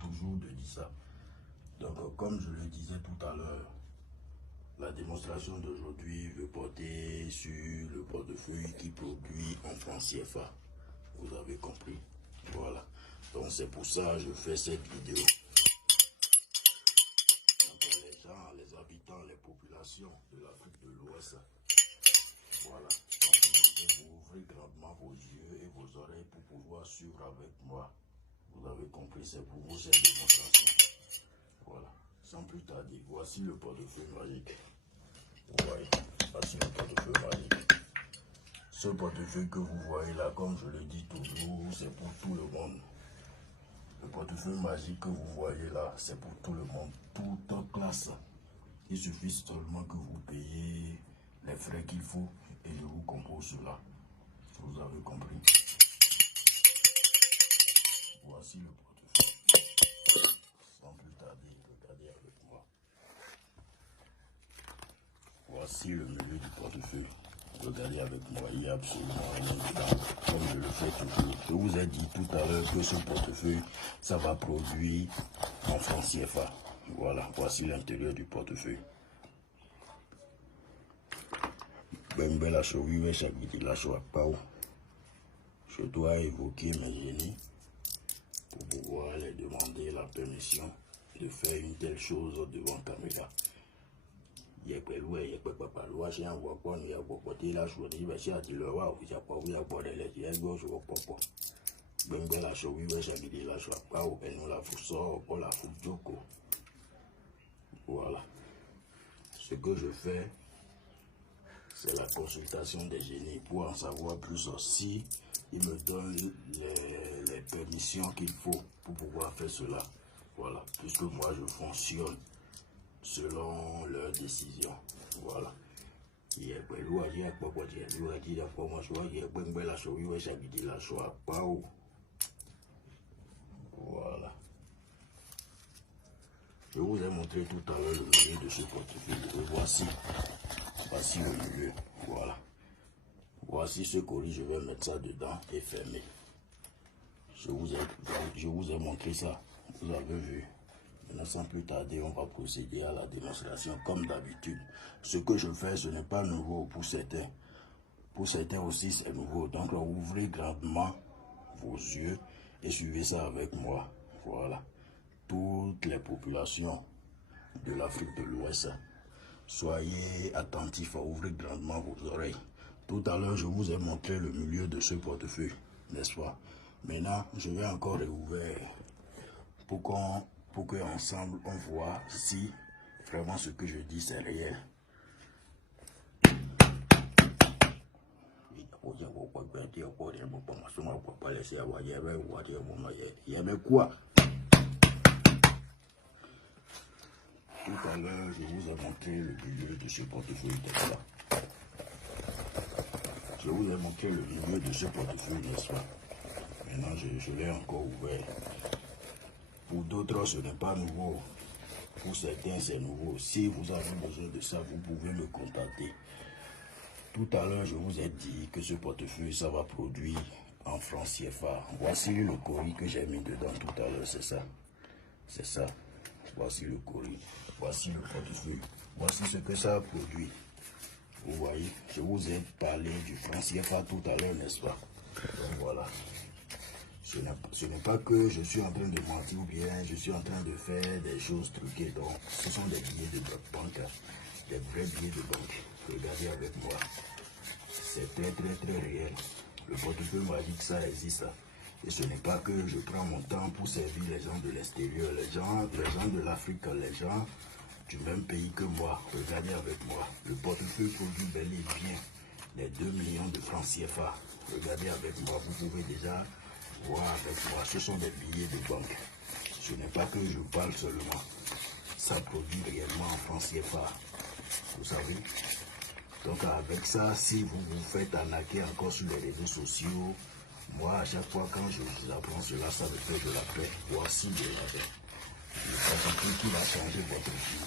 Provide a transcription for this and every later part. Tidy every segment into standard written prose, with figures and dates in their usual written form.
toujours de dire ça. Donc, comme je le disais tout à l'heure, la démonstration d'aujourd'hui veut porter sur le portefeuille qui produit en francs CFA. Vous avez compris? Voilà. Donc, c'est pour ça que je fais cette vidéo. Donc, les gens, les habitants, les populations de l'Afrique de l'Ouest, voilà. Donc, vous ouvrez grandement vos yeux et vos oreilles pour pouvoir suivre avec moi. Vous avez compris, c'est pour vous cette démonstration. Voilà. Sans plus tarder, voici le portefeuille magique. Vous voyez, voici le portefeuille magique. Ce portefeuille que vous voyez là, comme je le dis toujours, c'est pour tout le monde. Le portefeuille magique que vous voyez là, c'est pour tout le monde, toute classe. Il suffit seulement que vous payiez les frais qu'il faut et je vous compose cela. Vous avez compris. Voici le portefeuille. Sans plus tarder, regardez avec moi. Voici le milieu du portefeuille. Regardez avec moi, il y a absolument rien dedans, comme je le fais toujours. Je vous ai dit tout à l'heure que ce portefeuille, ça va produire en francs CFA. Voilà, voici l'intérieur du portefeuille. Je dois évoquer mes génies pour pouvoir les demander la permission de faire une telle chose devant caméra. Voilà. Ce que je fais, c'est la consultation des génies pour en savoir plus aussi. Ils me donnent les permissions qu'il faut pour pouvoir faire cela. Voilà. Puisque moi, je fonctionne selon leurs décisions. Voilà. Voilà. Je vous ai montré tout à l'heure le milieu de ce portefeuille. Voici le milieu. Voilà. Voici ce colis, je vais mettre ça dedans et fermer. Je vous ai montré ça. Vous avez vu. Maintenant, sans plus tarder, on va procéder à la démonstration comme d'habitude. Ce que je fais, ce n'est pas nouveau pour certains. Pour certains aussi, c'est nouveau. Donc, ouvrez grandement vos yeux et suivez ça avec moi. Voilà. Toutes les populations de l'Afrique de l'Ouest, soyez attentifs à ouvrir grandement vos oreilles. Tout à l'heure, je vous ai montré le milieu de ce portefeuille, n'est-ce pas? Maintenant, je vais encore réouvrir pour qu'ensemble, on voit si vraiment ce que je dis, c'est réel. Quoi? Tout à l'heure, je vous ai montré le milieu de ce portefeuille. Je vous ai montré le milieu de ce portefeuille, n'est-ce pas? Maintenant, je l'ai encore ouvert. Pour d'autres, ce n'est pas nouveau. Pour certains, c'est nouveau. Si vous avez besoin de ça, vous pouvez me contacter. Tout à l'heure, je vous ai dit que ce portefeuille, ça va produire en francs CFA. Voici le colis que j'ai mis dedans tout à l'heure, c'est ça. C'est ça. Voici le colis. Voici le portefeuille. Voici ce que ça a produit. Vous voyez, je vous ai parlé du franc CFA tout à l'heure, n'est-ce pas? Donc voilà. Ce n'est pas que je suis en train de mentir ou bien je suis en train de faire des choses truquées. Donc, ce sont des billets de banque, des vrais billets de banque. Regardez avec moi. C'est très réel. Le portefeuille magique, ça existe. Et ce n'est pas que je prends mon temps pour servir les gens de l'extérieur, les gens de l'Afrique, les gens du même pays que moi. Regardez avec moi. Le portefeuille produit bel et bien les 2 millions de francs CFA. Regardez avec moi. Vous pouvez déjà voir avec moi. Ce sont des billets de banque. Ce n'est pas que je parle seulement. Ça produit réellement en francs CFA. Vous savez? Donc avec ça, si vous vous faites arnaquer encore sur les réseaux sociaux, moi à chaque fois quand je vous apprends cela, ça me fait de la paix. Voici de la paix. Le portefeuille qui va changer votre vie.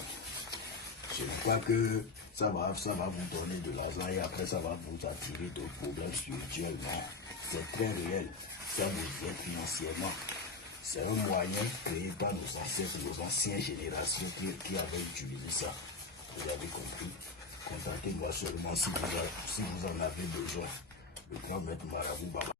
Ce n'est pas que ça va vous donner de l'argent et après ça va vous attirer d'autres problèmes spirituels. Non, c'est très réel. Ça vous aide financièrement. C'est un moyen créé par nos ancêtres, nos anciennes générations qui avaient utilisé ça. Vous avez compris. Contactez-moi seulement si vous en avez besoin. Le grand maître Marabout Baba.